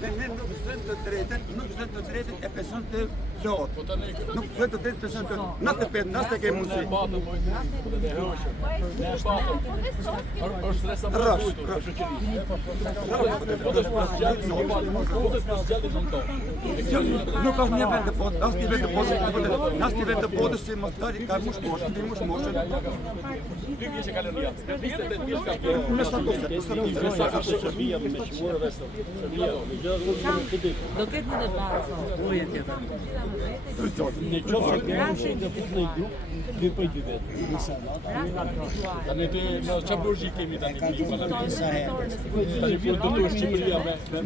Ne nuk zënë të drejtën e person të plot. Nuk zënë të drejtën e person të 95, nëse ke mundësi. Nuk është një vend të botë, asë një vend të botë, asë një vend të botës si mos tali ka mush moshën, ti mush moshën. Me statuse. Do ketë një debat sot. Në qofë se kërë që të putë në i grupë, dy për dy vetë. Tani ti në çfarë burgji kemi tani? Tani do të Shqipëria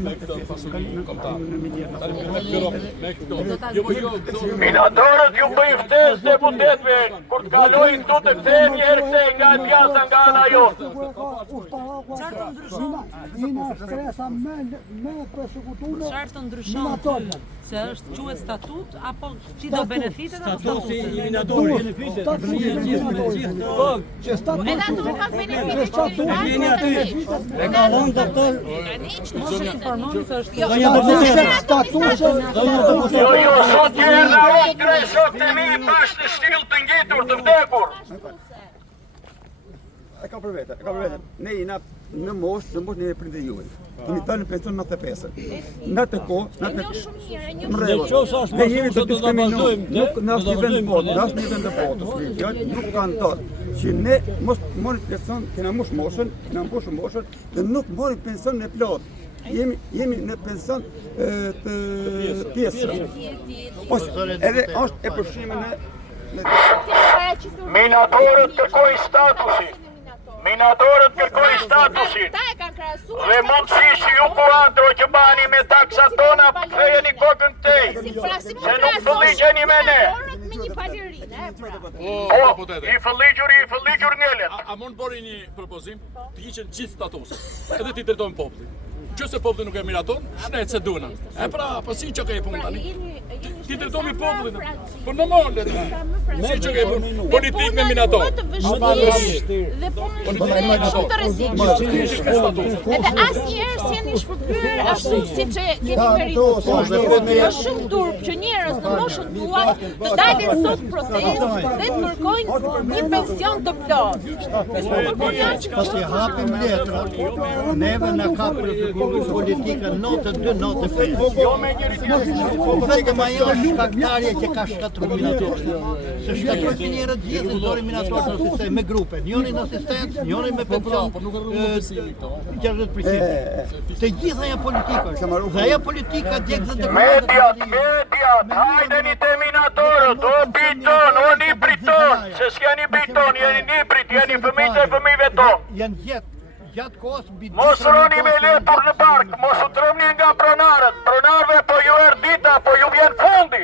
me këtë pasuri kombëtar. Tani me këto. Jo. Minatorët ju bëjnë ftesë deputetëve kur të kalojnë këtu të kthehen një herë kthej nga pjasa nga ana jote. Çfarë të ndryshon? Se është quhet statut apo ti do benefitet apo Statusi i minatorë, benefitet. E ka dhënë doktor. mos e informoni se është Jo, sot jena tre shokë të mi bashkë në shtil të ngjitur të vdekur. E ka për vete. Ne jena në moshë në prindë juve. Kemi dalë në pension 95. Në atë kohë, Në qofë sa është ne jemi se të do ta vazhdojmë, nuk në asnjë vend të botës, nuk kanë thënë që ne mos morim pension, kena mbush moshën dhe nuk morim pension në plot. Jemi në pension të pjesë. Edhe është e përshime në Minatorët kërkojnë statusin. Dhe mundësi që ju kuantro që bani me taksa tona kthejeni kokën tej. Se nuk fëlligjeni me ne. I fëlligjur njelet. A mund bëri një propozim të hiqen gjithë statusët, edhe ti drejtojnë popullin. Qëse populli nuk e miraton, shnet se duna. E pra, po si që ke punë tani? Ti drejtomi popullin. Po në molle. Si që ke punë? Politik me minator. Dhe punë shumë të rrezikshme. Edhe asnjëherë si jeni shpërblyer ashtu siç e keni merituar. Është shumë turp që njerëz në moshën tuaj të dalin sot protestë dhe të kërkojnë një pension të plotë. Pasi hapim letra, neve në ka përfiguar politika 92-95. Vetëm ajo shkaktarje që ka shkatruar minatorët. Se shkatruar që njerët gjithë të dori minatorët në sistem me grupe. Njoni në asistencë, njoni me pension 60%. Të gjitha janë politika. Dhe aja politika djekë dhe Mediat, hajdeni te minatorët, o biton, o nibriton, se s'jeni biton, jeni nibrit, jeni fëmijët e fëmijëve tonë. janë gjatë kohës mbi Mos roni me letur në bark, mos u trëmni nga pronarët. Pronarëve po ju erdita, po ju vjen fundi.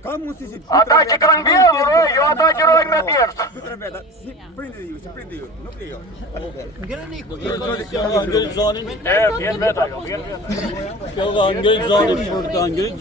Ka mundësi si Ata që kanë vjedhur, jo ata që rojnë me pjesë. si prindë ju, nuk lejo. ngreni Ngrit zonin. Vjen vetë ajo, vjen vetë. Kjo nga ngrit zonin për ta ngrit